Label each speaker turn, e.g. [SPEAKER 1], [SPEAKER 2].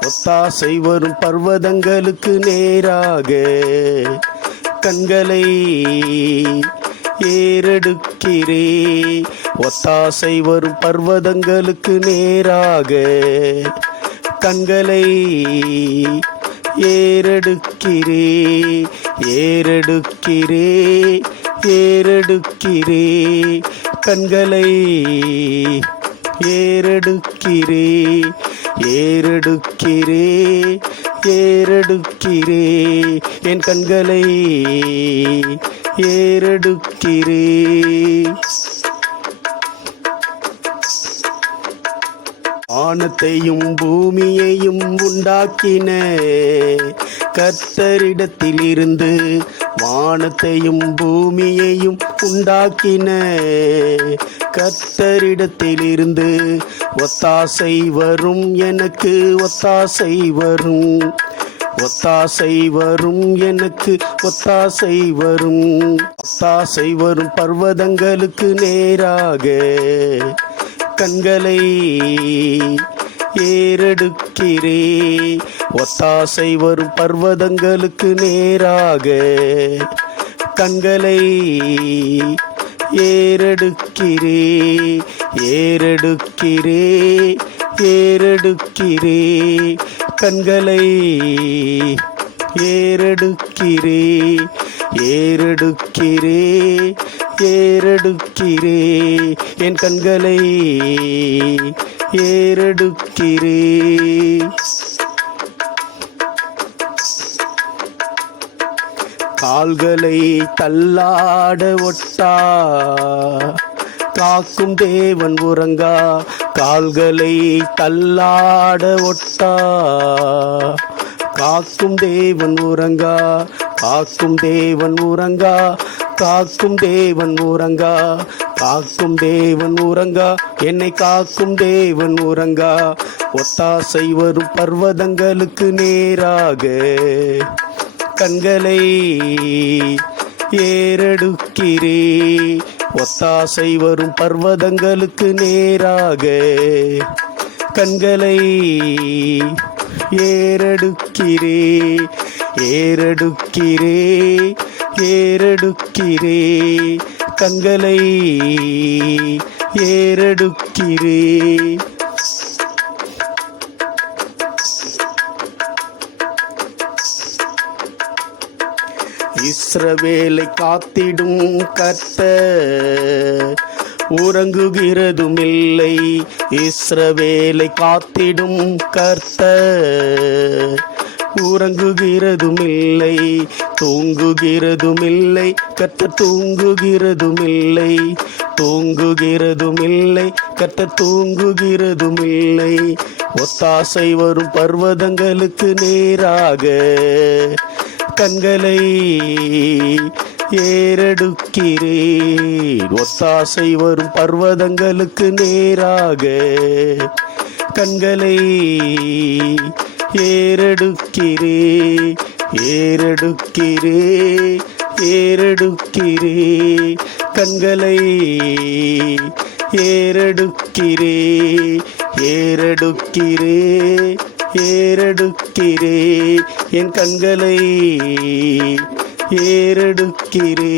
[SPEAKER 1] ஒத்தாசை வரும் பர்வதங்களுக்கு நேராக கண்களை ஏறெடுக்கிறே. ஒத்தாசை வரும் பர்வதங்களுக்கு நேராக கண்களை ஏறெடுக்கிறே. ஏறெடுக்கிறே ஏறெடுக்கிறே. கண்களை ஏறெடுக்கிறே ஏறெடுக்கிறே ஏறெடுக்கிறே. என் கண்களை ஏறெடுக்கிறே. வானத்தையும் பூமியையும் உண்டாக்கின கர்த்தரிடத்திலிருந்து வானத்தையும் பூமியையும் உண்டாக்கின. கர்த்தரிடத்திலிருந்து ஒத்தாசை வரும் எனக்கு ஒத்தாசை வரும். ஒத்தாசை வரும் எனக்கு ஒத்தாசை வரும். ஒத்தாசை வரும் பர்வதங்களுக்கு நேராக. கண்களை ஏறெடுக்கிறே ஒத்தாசை வரும் பர்வதங்களுக்கு நேராக கண்களை ஏறெடுக்கிறே ஏறெடுக்கிறே ஏறெடுக்கிறே. கண்களை ஏறெடுக்கிறே ஏறெடுக்கிறே ஏறெடுக்கிறே. என் கண்களை ஏறெடுக்கிறே. கால்களை தள்ளாட ஒட்டா. காக்கும் தேவன் உறங்கா. கால்களை தள்ளாட ஒட்டா. காக்கும் தேவன் உறங்கா. காக்கும் தேவன் உறங்கா. காக்கும் தேவன் உறங்கா. காக்கும் தேவன் உறங்கா. என்னை காக்கும் தேவன் உறங்கா. ஒத்தாசை வரும் பர்வதங்களுக்கு நேராக. கண்களை ஏறெடுக்கிறே. ஒத்தாசை வரும் பர்வதங்களுக்கு நேராக கண்களை ஏறெடுக்கிறே. ஏறெடுக்கிறே ஏறெடுக்கிறே. கண்களை ஏறெடுக்கிறே. இஸ்ரவேலை காத்திடும் கத்த உறங்குகிறதும் இல்லை இஸ்ரவேலை காத்திடும் கர்த்த உறங்குகிறதும் இல்லை தூங்குகிறதும் இல்லை கத்த தூங்குகிறதும் இல்லை தூங்குகிறதும் இல்லை கத்த தூங்குகிறதும் இல்லை ஒத்தாசை வரும் பர்வதங்களுக்கு நேராக. கண்களை ஏறெடுக்கிறேன். ஒத்தாசை வரும் பர்வதங்களுக்கு நேராக கண்களை ஏறெடுக்கிறே ஏறெடுக்கிறே ஏறெடுக்கிறே கண்களை ஏறெடுக்கிறே ஏறெடுக்கிறே ஏறெடுக்கிறே என் கண்களை ஏறெடுக்கிறே.